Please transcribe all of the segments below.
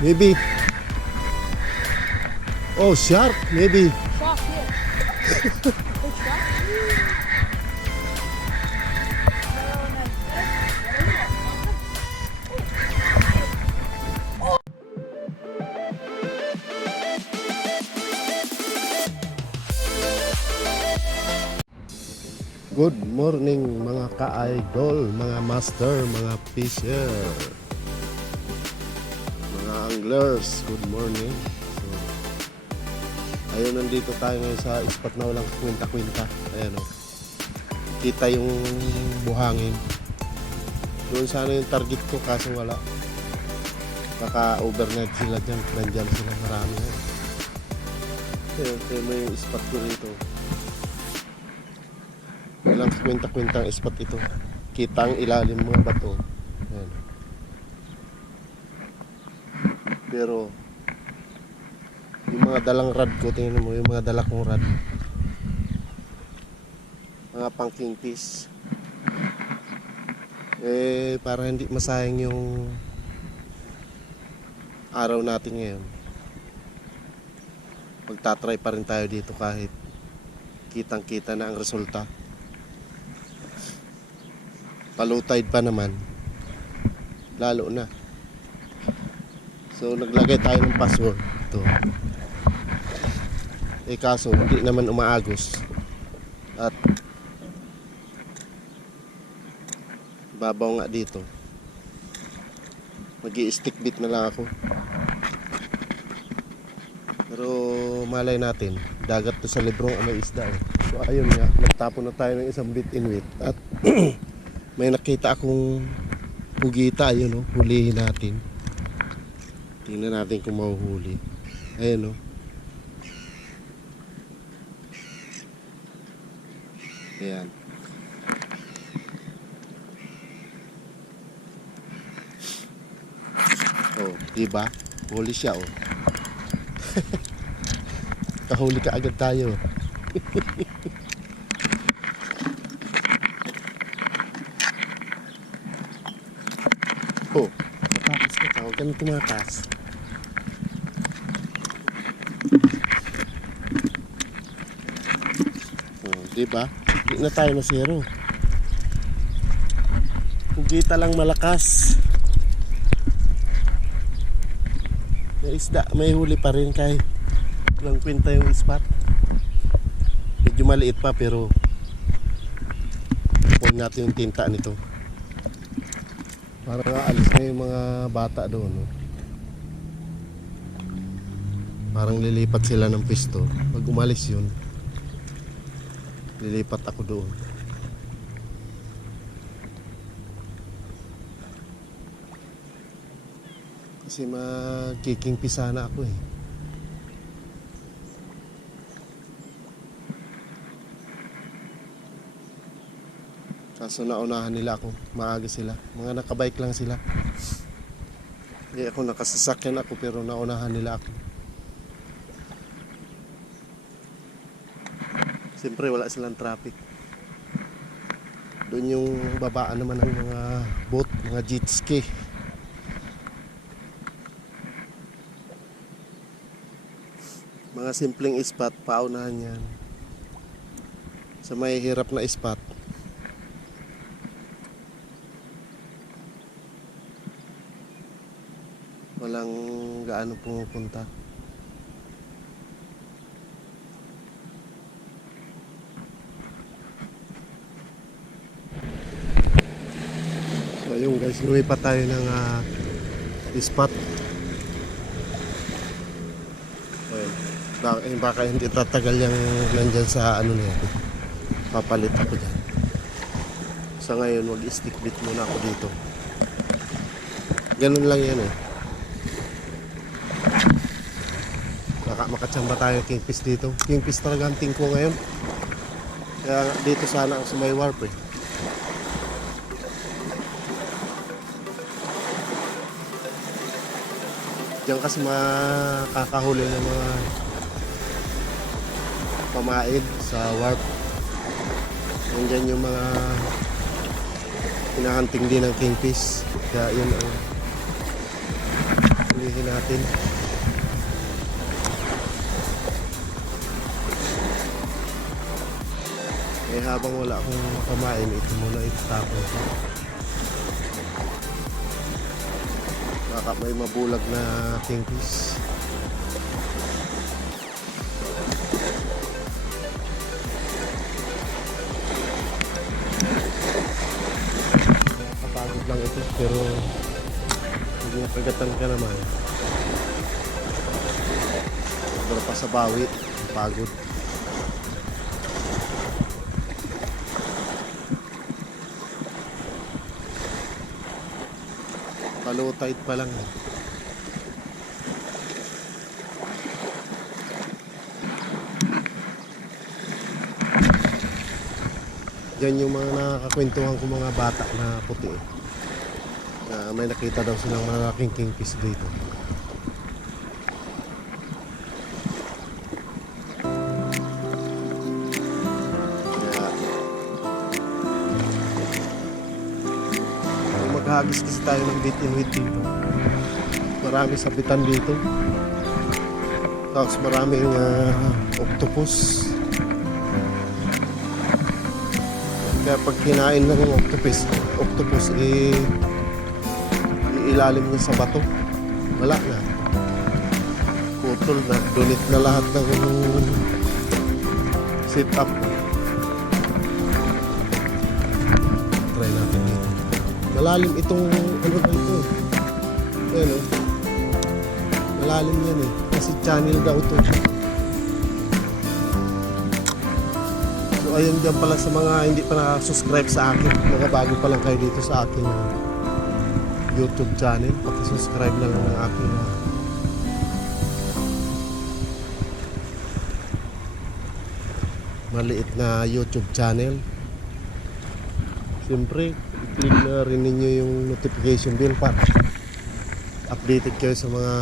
Maybe. Oh, shark, maybe. Shark? Good morning mga ka-idol, mga master, mga fisher. Mga anglers, good morning. So, ayun, nandito tayo ngayon sa spot na walang kwinta-kwinta. Ayan o. Kita yung buhangin. Doon sana yung target ko kaso wala. Baka-overnight sila dyan. Nandyan sila marami. Ayun mo yung spot ko rito. Walang kwenta-kwentang spot ito. Kita ang ilalim mga bato. Ayan. Pero yung mga dalang rad ko, tingnan mo yung mga dala kong rad. Mga pang kingfish. Eh, para hindi masayang yung araw natin ngayon. Magtatry pa rin tayo dito kahit kitang kita na ang resulta low tide pa naman lalo na so naglagay tayo ng password. Ito. Eh kaso hindi naman umaagos. At babaw nga dito. Mag stick bit na lang ako. Pero malay natin dagat to sa librong may isda eh. so ayun nga nagtapon na tayo ng isang bit in wit at may nakita akong pugita ayun oh, hulihin natin tingnan natin kung mahuhuli. Ayun oh. Ayan. Oh diba? Huli siya oh. Kahuli ka agad tayo. Oh, matakas ka. Huwag ka na tumakas. Oh, di ba? Di na tayo na zero. Pugita lang malakas. May isda, may huli pa rin kay walang kwenta yung spot. Medyo maliit pa pero huwag natin yung tinta nito. Para alis na yung mga bata doon. No? Parang lilipat sila ng pisto. Pag umalis yun, lilipat ako doon. Kasi magkiking pisana ako eh. Kaso naunahan nila ako. Maaga sila. Mga nakabike lang sila. Hindi ako nakasasakyan ako pero naunahan nila ako. Siyempre wala silang traffic. Doon yung babaan naman ng mga boat, mga jet ski. Mga simpleng spot, paunahan yan. Sa may hirap na spot, walang gaano pumupunta. So ayun guys, lumipat tayo ng ah, spot. Ayun. Eh, baka hindi tatagal yung nandyan sa ano na. Papalit ako dyan. Sa ngayon, wag stick bit muna ako dito. Ganun lang yan eh. Baka makatsamba tayo kingfish dito. Kingfish talaga ang tingin ko ngayon. Kaya dito sana ako sa may warp eh. Diyan kasi makakahuli ng mga pamaid sa warp. Nandiyan yung mga hinahanting din ng kingfish. Kaya yun ang bibilihin natin. Eh habang wala akong makamain, ito muna itatapon ko. Baka may mabulag na kingfish. Kapagod lang ito pero pag nakagatan ka naman sobra pa sa bawi pagod low tide pa lang eh. Yan yung mga nakakakwentuhan ko mga bata na puti. Na may nakita daw silang malaking kingfish dito. Maghagis kasi tayo ng bit in wit dito. Marami sabitan dito. Tapos maraming ah, octopus. Kaya pag kinain ng octopus, octopus eh ilalim niya sa bato. Wala na. Putol na. Donate na lahat ng sit Malalim itong ano ba ito? Ayan oh. Malalim yan eh. Kasi channel daw to. So ayun dyan pala sa mga hindi pa nakasubscribe sa akin. Mga bago pa lang kayo dito sa akin ah, YouTube channel. Pakisubscribe lang ng aking ah, maliit na YouTube channel. Siyempre, i-click na rin ninyo yung notification bell para updated kayo sa mga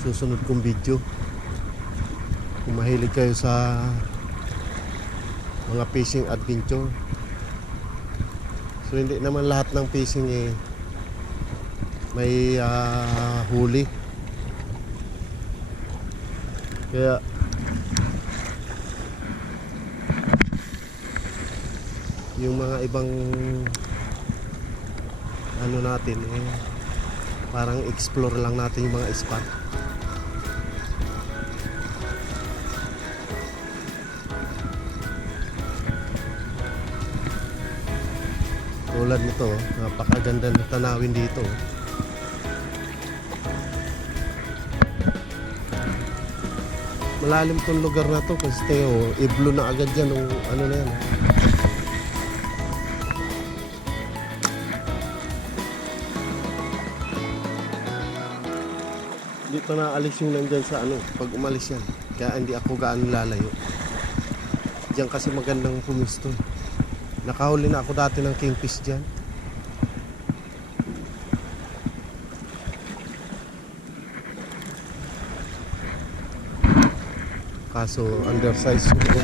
susunod kong video. Kung mahilig kayo sa mga fishing adventure. So hindi naman lahat ng fishing eh may ah, huli. Kaya yung mga ibang ano natin eh parang explore lang natin yung mga spot. Tulad nito, oh, napakaganda ng tanawin dito. oh. Malalim tong lugar na to kasi tayo, iblo na agad yan nung ano na yan. Na alis yung nandyan sa ano, pag umalis yan. Kaya hindi ako gaano lalayo. Diyan kasi magandang pumisto. Nakahuli na ako dati ng kingfish dyan. Kaso undersize ko.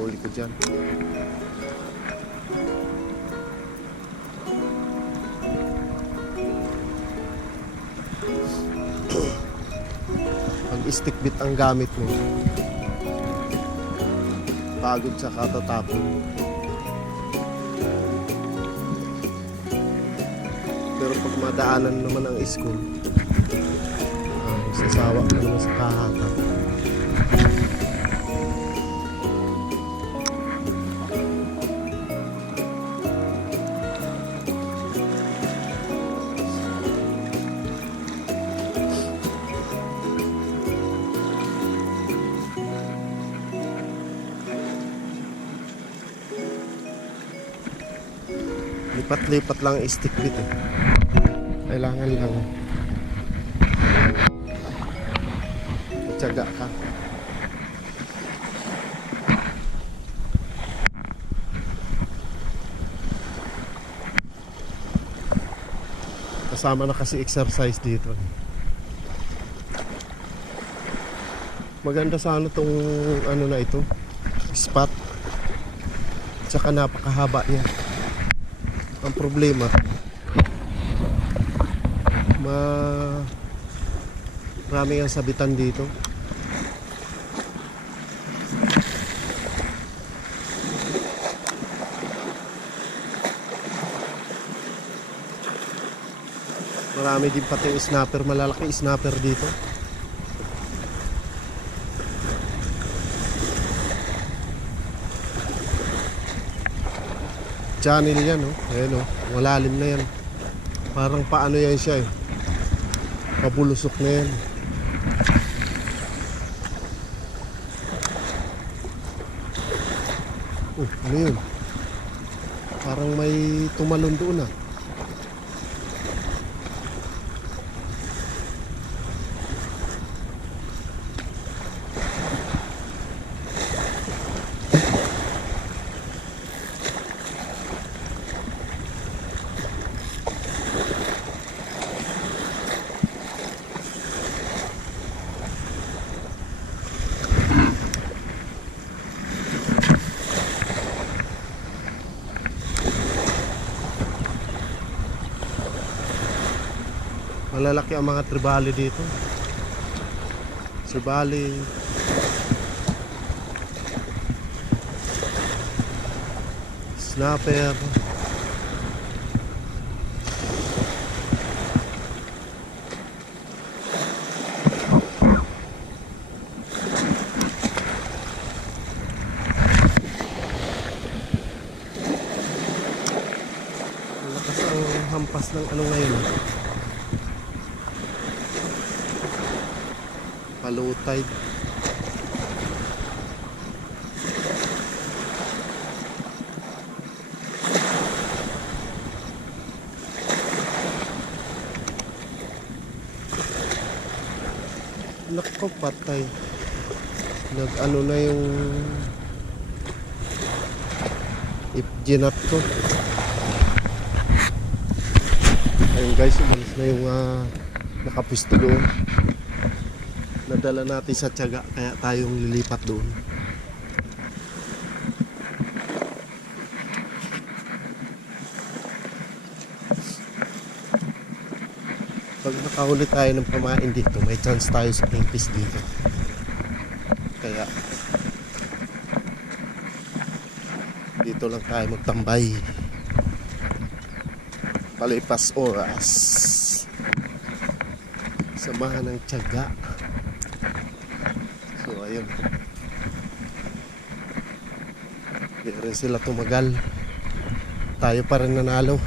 Huli ko dyan. Stick bit ang gamit mo, pagod sa katatapon. Pero pag madaanan naman ang school, ah, sasawa ka naman sa kahatap. Lipat-lipat lang ang stick bit eh. Kailangan lang Tiyaga ka. Kasama na kasi exercise dito. Maganda sana tong ano na ito, spot. Tsaka napakahaba niya. Ang problema, Ma Marami ang sabitan dito. Marami din pati snapper, malalaki snapper dito. Channel yan, oh. Ayan, oh. Malalim na yan. Parang paano yan siya, eh. Pabulusok na yan. Oh, ano yun? Parang may tumalon doon, ah. Malalaki ang mga tribali dito. Tribali. Snapper. Malakas ang hampas ng ano ngayon. ah. Low tide. Nako, patay. Nag ano na yung ipginat ko. Ayun guys, umalis na yung uh, nakapisto doon nadala natin sa tiyaga kaya tayong lilipat doon. Pag nakahuli tayo ng pamain dito may chance tayo sa kingfish dito. Kaya dito lang tayo magtambay. Palipas oras. Samahan ng tiyaga ayun. Hindi rin sila tumagal. Tayo pa rin nanalo.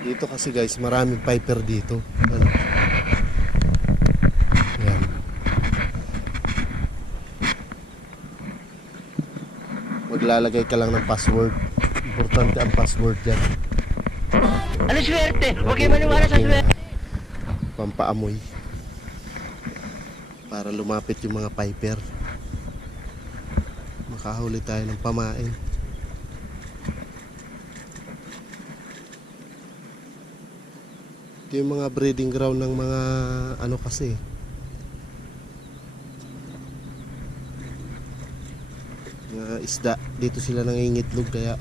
Dito kasi guys, maraming piper dito. Ano? Yan. Maglalagay ka lang ng password. Importante ang password dyan. Ano swerte? Huwag maniwala sa swerte. pampaamoy. Para lumapit yung mga piper. Makahuli tayo ng pamain. Ito yung mga breeding ground ng mga ano kasi. Mga isda. Dito sila nangingitlog kaya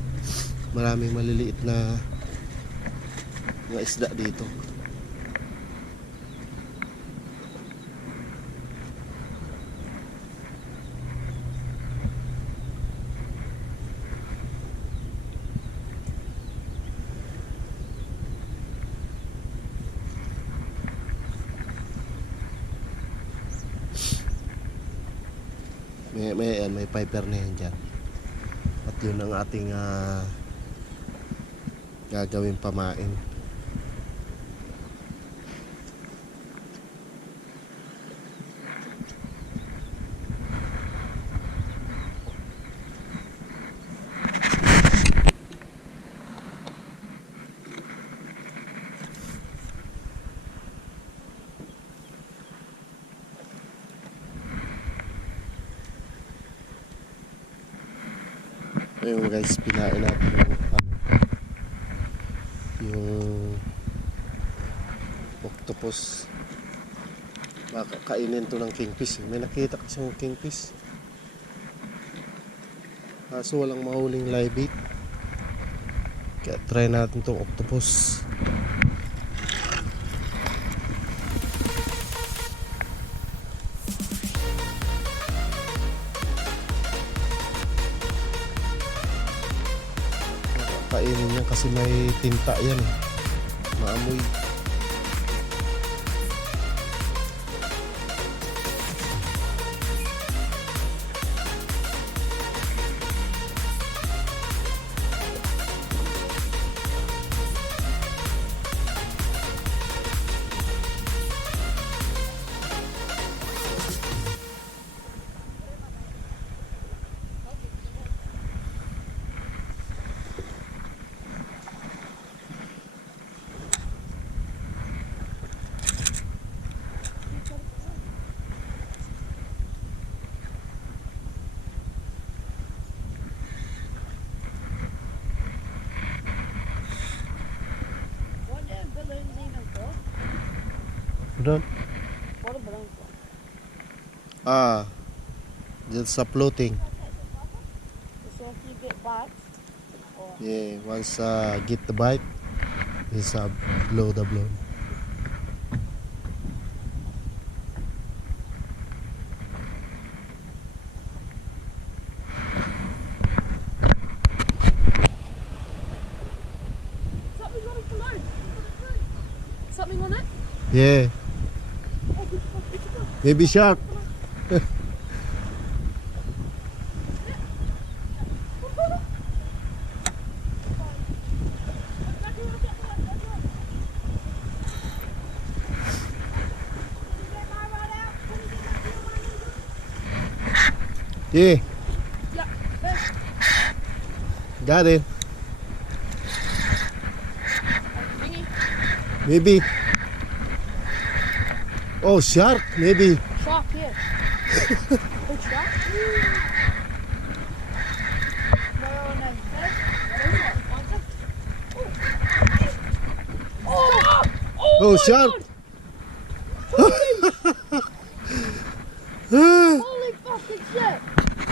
maraming maliliit na mga isda dito May, may, yan, may piper na yan dyan. At yun ang ating ah, gagawin pamain. Ayun guys, pinain natin yung ano, yung octopus. Baka kainin to ng kingfish. May nakita kasi yung kingfish. Kaso walang mahuling live bait. Kaya try natin tong octopus. Kainin niya kasi may tinta yan eh. Maamoy. Doon. What? Ah, just sa floating. So if you get bites, or Yeah, once uh, get the bite, is uh, blow the balloon. Something on it? Yeah, Baby shark. Yeah. Got it. Maybe. Oh, shark, maybe. Shark, yeah. Big shark? Oh! Oh! Oh, shark. Holy fucking shit!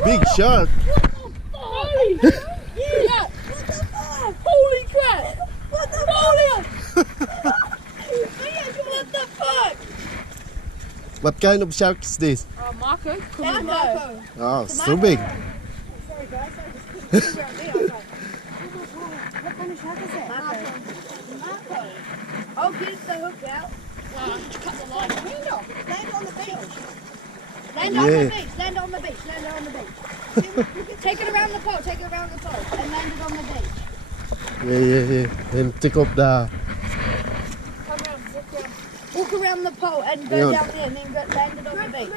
Big shark. What kind of shark is this? Uh, Marco? Marco. Oh, so big. Sorry guys, I just. What kind of shark is that? Marco. Marco. I'll get the hook out. cut the line. Land on the beach. Land on Yeah. the beach. Land on the beach. Land on the beach. take it around the pole. Take it around the pole. And land it on the beach. Yeah, yeah, yeah. Then take off the. Walk around the pole and go Ayun. down there and then go, land it on the beach.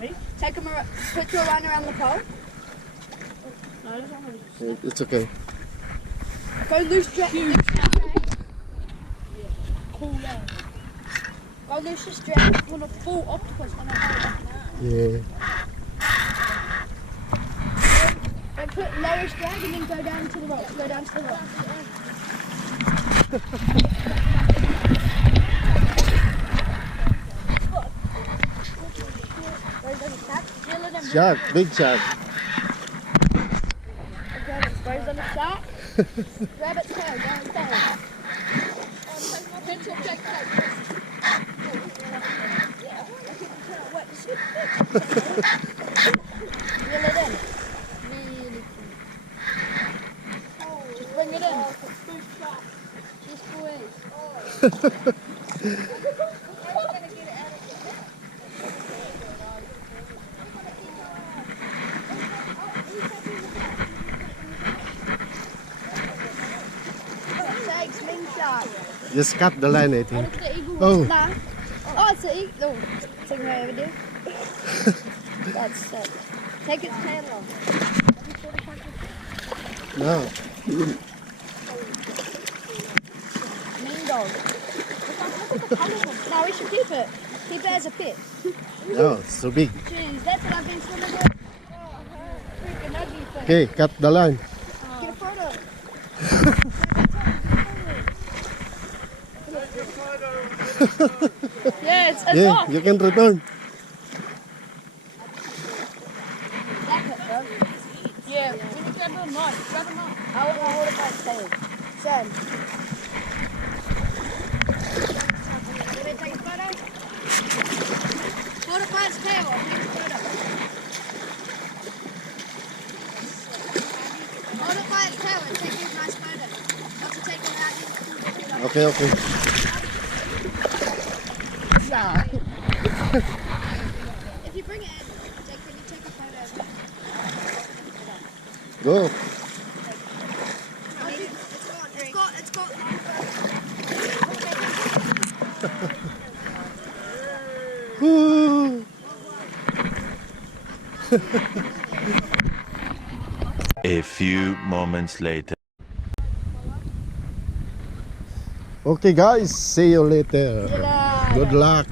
Ready? Take them around, put your line around the pole. No, I just want to It's okay. Go loose strap. Cool down. Go loose the strap. You want a full octopus when I hold. Yeah. Then put lower strap and then go down to the rocks. Go down to the rocks. Where's the strap? Feel it in Shark, big shark. Grab its goes on the shark. Grab its tail, down its tail. Pencil, check, check. Reel it in. Just bring it in. Just squeeze. Just cut the line, I think. Look at the eagle. Oh. Oh, it's an eagle. Oh, take my there. That's sick. Take its tail off. No. Mean dog. no, we should keep it. Keep it as a pet. No, it's so big. Jeez, that's what I've been swimming with. Oh, freaking ugly thing. Okay, cut the line. Get a photo. yeah, it's, it's Yeah, off. you can return. That I will hold it by its tail. Send. Did they take a photo? Hold it by its tail. I'll take a photo. Hold it by its tail and take a nice photo. Once you take it out, Okay, okay. If you bring it in, Jake, can you take a photo of it? Go. I mean, it's got, it's got, it's got. A few moments later. Okay guys, see you later. Good luck.